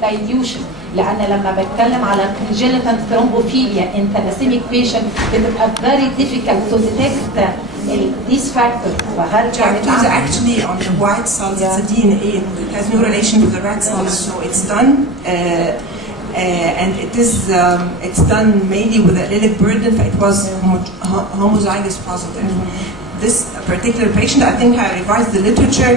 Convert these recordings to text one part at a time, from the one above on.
dilution. لان لما بتكلم على congenital thrombophilia in thalassemia patient بتبقى very difficult to detect these factors. JAK2 is actually on the white cells. It's a DNA. It has no relation to the red cells, so it's done. And it's done mainly with allelic burden. It was homozygous positive. This particular patient, I think I revised the literature.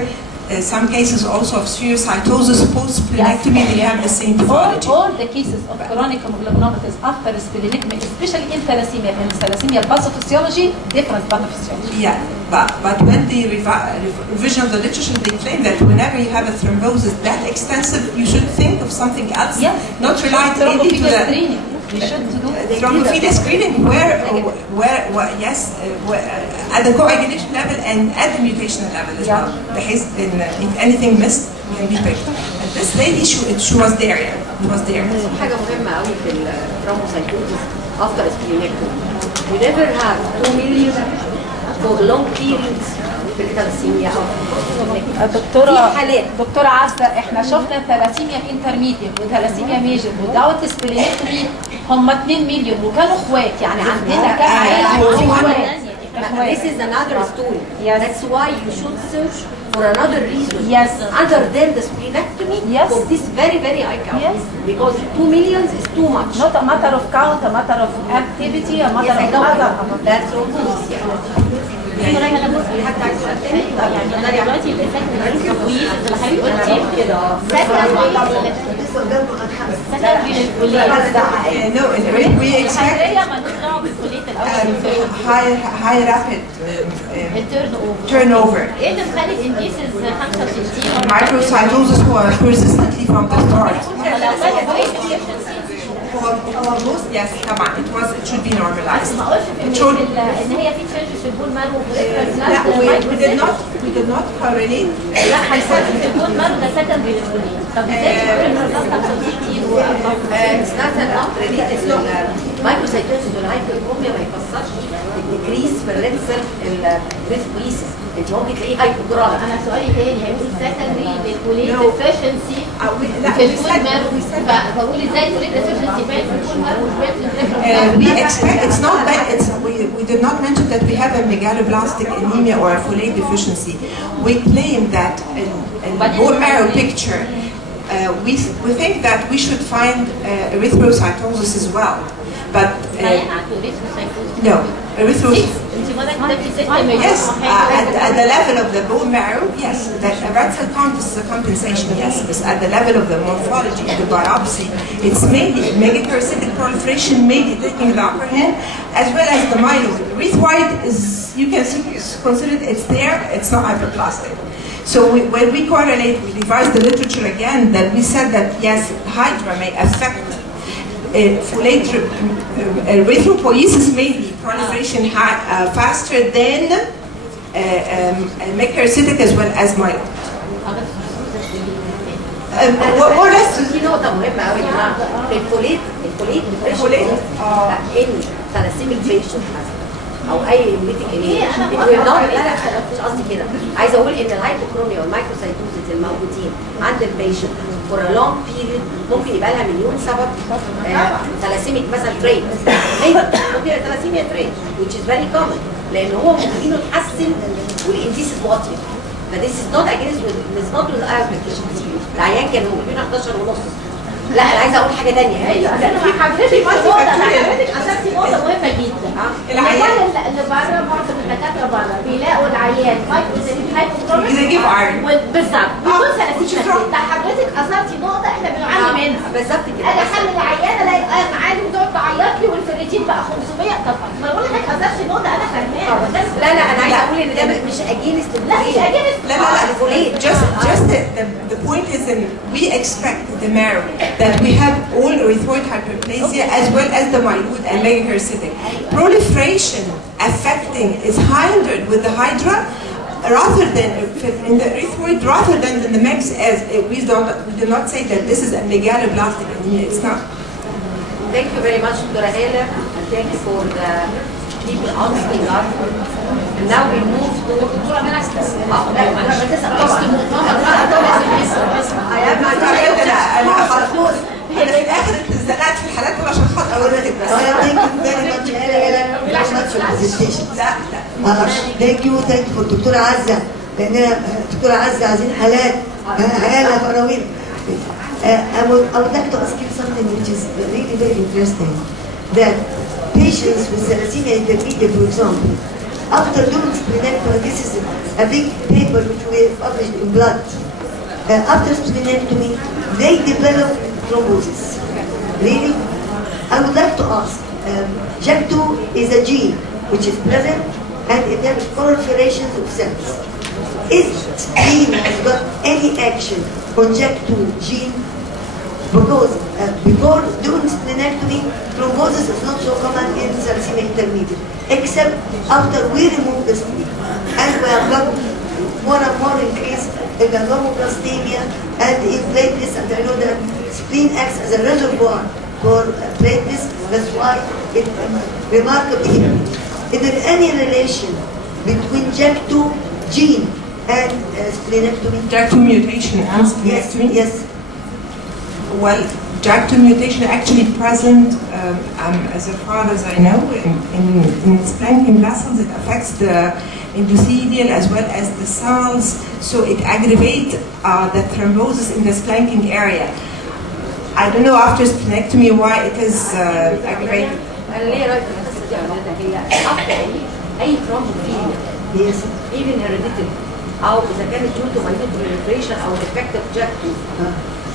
Some cases also of spherocytosis post-splenectomy, they have the same pathology. All the cases of chronic hemoglobinopathies after splenectomy, especially in thalassemia, pathophysiology, different pathophysiology. Yeah, but when the revision of the literature, they claim that whenever you have a thrombosis that extensive, you should think of something else, not rely only to the screening. We should do thrombophilia screening where at the coagulation level and at the mutational level as well. If anything missed can be picked. And this lady, she was there. It was there. حاجة مهمة قوي في الثرومبوسايتوزس after splenectomy. We never have 2 million for long periods في الثلاسيميا أو دكتورة عزة، احنا شفنا ثلاسيميا انترميديت وثلاسيميا ميجر وداوت سبلينكتومي هم 2 مليون وكانوا اخوات، يعني عندنا كام عيلة اخوات. This is another story. That's why you should search for another reason. Other than the splenectomy for this very, very high count. Because 2 million is too much. Not a matter of count, a matter of activity, a matter of other. That's wrong. يعني انا دلوقتي الافكت الكويس زي ما حضرتك قلتي كده high rapid turnover. ايه اللي مخلي الانديسز 65 microcytosis who are persistently from the start. Yes, طبعا it should be normalized. ما قلتش ان هي في تشينجز في البون مارو we did not correlate. لا هنسجل في البون مارو ده سكندري للبولين. طب ازاي It's not enough related to المايكروسايتوزس والهايبوكروميا ما يفسرش الديكريس في الريد سيل الريسبويسيس. انت ممكن تلاقيه هايبوجرام. انا سؤالي تاني هيقول سكندري للبولين ديفيشنسي في البون مارو، فبقول ازاي البولين ديفيشنسي باين في البون مارو مش باين في we expect it's not that we did not mention that we have a megaloblastic anemia or a folate deficiency. We claim that in the bone marrow picture we think that we should find erythrocytosis as well, but no erythrocytosis. Yes, at the level of the bone marrow, yes, that a red cell count is a compensation, yes, but at the level of the morphology, the biopsy, it's mainly megakaryocytic proliferation may be taking the upper hand, as well as the myeloid. Erythroid is, you can see, is considered, it's there, it's not hyperplastic. So when we correlate, we revise the literature again, that we said that yes, hydra may affect folate erythropoiesis may be proliferation faster than megakaryocytic as well as myeloid. What else? في نقطة مهمة قوي يا جماعة. الفوليت in thalassemia patient او اي ليتك لا مش قصدي كده. عايزه اقول ان الهايبوكروميا والمايكروسايتوزز الموجودين عند البيشنت فور ا لونج بيريد ممكن يبقى لها مليون سبب. ثلاسيميك مثلا تريد ممكن يبقى ثلاسيميا تريد which is very common لان هو ممكن يتحسن والانديسيس واطيه. فديس از نوت اجينست از نوت وذ افريكيشن. العيان كان ممكن 11 ونص. لا انا عايزه اقول حاجه ثانيه. حضرتك اثرتي نقطه مهمه جدا. العيان اللي بره معظم الدكاتره بره بيلاقوا العيان هايبوكروميا بالظبط بيكون ثلاثين. لا حضرتك اثرتي نقطه احنا بنعاني منها بالظبط كده. انا حل العيان الاقي معادي وتقعد تعيط لي والفريتين بقى 500. طبعا ما بقول لك اثرتي نقطه انا فاهماها. لا انا عايزه اقول ان ده مش اجينست. لا مش اجينست. لا just the point is that we expect the marrow that we have all erythroid hyperplasia as well as the myeloid and megakaryocytic. Proliferation affecting is higher with the hydra rather than in the erythroid rather than in the megs, as we do not say that this is a megaloblastic anemia. It's not. Thank you very much, Dr. Heller, and thank you for the people asking us. And now we move to I am ثانك يو فور دكتورة عزة، لأننا دكتورة عزة عايزين حالات عيالها فراويل. I would like to ask you something which is really very interesting. That patients with thalassemia intermediate, for example, after doing splenectomy, this is a big paper which we published in Blood. After splenectomy, they develop thrombosis. Really? I would like to ask, JAK2 is a gene which is present and it has proliferations of cells. Is gene has got any action on JAK2 gene? Because before doing splenectomy, thrombosis is not so common in thalassemia intermediate, except after we remove the spleen. And we have got more and more increase in the Thalassemia and in platelets, and I know that spleen acts as a reservoir for platelets. That's why it remarkably. Is there any relation between JAK2 gene and splenectomy? JAK2 mutation and splenectomy? Yes. Well, JAK2 mutation actually present, as far as I know, in splanking vessels. It affects the endothelial as well as the cells, so it aggravates the thrombosis in the splanking area. I don't know after splenectomy why it is aggravated. انا ليه رايك في القصه دي حضرتك؟ هي after اي thrombophenia Yes. even hereditary او اذا كانت due to proliferation او defective JAK2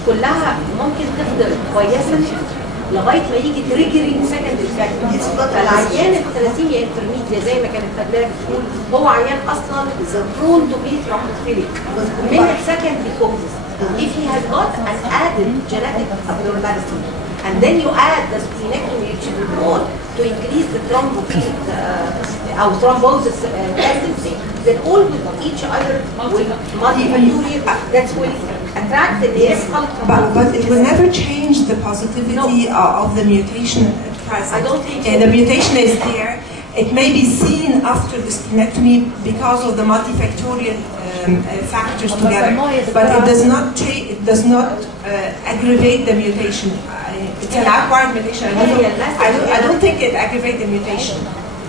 كلها ممكن تفضل كويسه لغايه ما يجي تريجرينج سكند افكت. فالعيان الثلاسيميا انترميديا زي ما كانت فاكره بتقول هو عيان اصلا prone to be thrombophilic من السكندري causes. If he has got an added genetic abnormality and then you add the splenectomy which is known to increase the thrombophilic or thrombosis tendency, then all with each other will multifactorial that will attract the But it will never change the positivity of the mutation present. I don't think so. The mutation is there. It may be seen after the splenectomy because of the multifactorial factors together, but it does not change. It does not aggravate the mutation. It's an acquired mutation. I don't think it aggravates the mutation.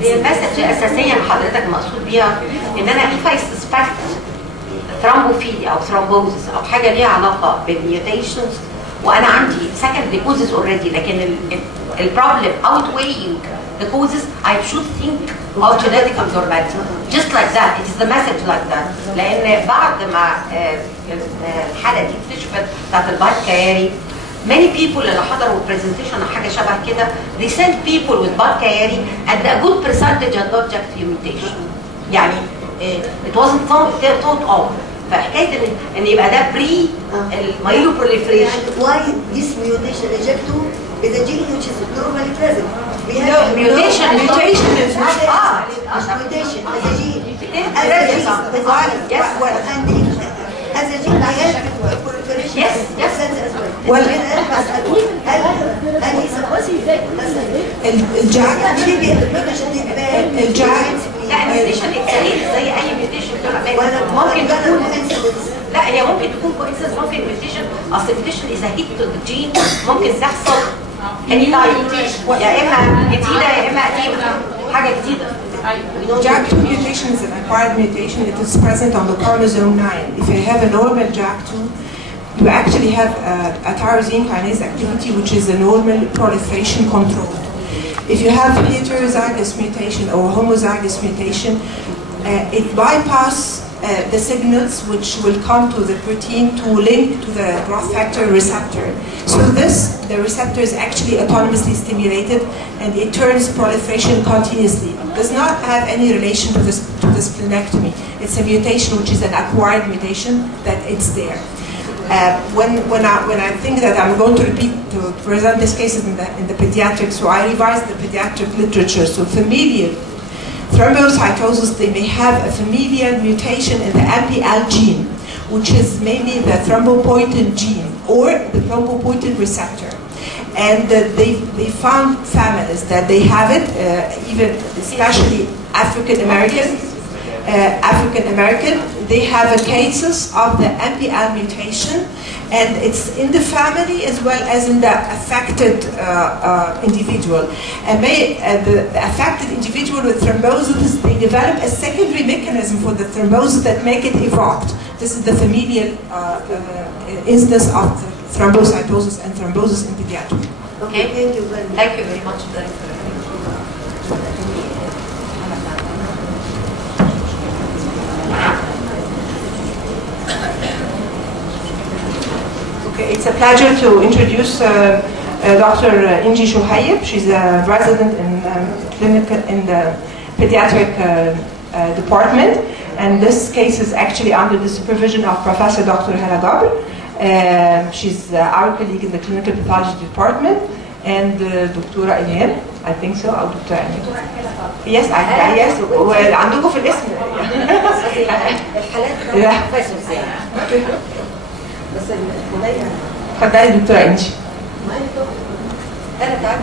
هي المسج الاساسيه اللي حضرتك مقصود بيها ان انا if I suspect ثرومبوفيليا او ثرومبوزس او حاجه ليها علاقه بالميوتيشنز وانا عندي secondary causes already لكن البروبلم outweighing the causes I should think of genetic abnormality. Just like that, it is the message like that. لان بعد ما الحاله دي اكتشفت بتاعت البايت كياري many people اللي حضروا presentation او حاجه شبه كده they sent people with bad كياري and a good percentage had not JAK2 mutation. يعني it wasn't thought of. فحكايه ان يبقى ده بري المايلو بروليفريشن. Why this mutation JAK2 is a gene which is normally present? No, mutation is mutation is mutation as a gene. Yes. As a gene, I have proliferation. Yes. As well. Well, and he's supposed to الجاك لا الميوتيشن اكسليت زي اي ميوتيشن ممكن تكون لا هي ممكن تكون كويسنس ممكن ميوتيشن اصل الميوتيشن اذا هيت تو ذا جين ممكن تحصل اني تايم يا اما جديده يا اما قديمه حاجه جديده. JAK2 mutation is an acquired mutation. It is present on the chromosome 9. If you have a normal JAK2, you actually have a tyrosine kinase activity, which is a normal proliferation control. If you have heterozygous mutation or homozygous mutation, it bypasses the signals which will come to the protein to link to the growth factor receptor. So the receptor is actually autonomously stimulated and it turns proliferation continuously. It does not have any relation to the splenectomy. It's a mutation which is an acquired mutation that it's there. When I think that I'm going to present these cases in the pediatrics, so I revised the pediatric literature. So familial thrombocytosis, they may have a familial mutation in the MPL gene, which is mainly the thrombopoietin gene or the thrombopoietin receptor. And they found families that they have it, even especially African American, they have cases of the MPL mutation, And it's in the family as well as in the affected individual. And the affected individual with thrombosis, they develop a secondary mechanism for the thrombosis that make it evolved. This is the familial instance of thrombocytosis and thrombosis in pediatrics. Okay, Thank you very much. thank you very much. Okay, it's a pleasure to introduce Dr. Inji Shuhaib. She's a resident in the pediatric department, and this case is actually under the supervision of Professor Dr. Hela Gabr. She's our colleague in the clinical pathology department, and Dr. Ilham, I think so, or Dr. Yes, yes, وعندكم في الاسم. الحالات بروفيسور زي بس الخلايا اتفضلي دكتورة انجي. انا تعبت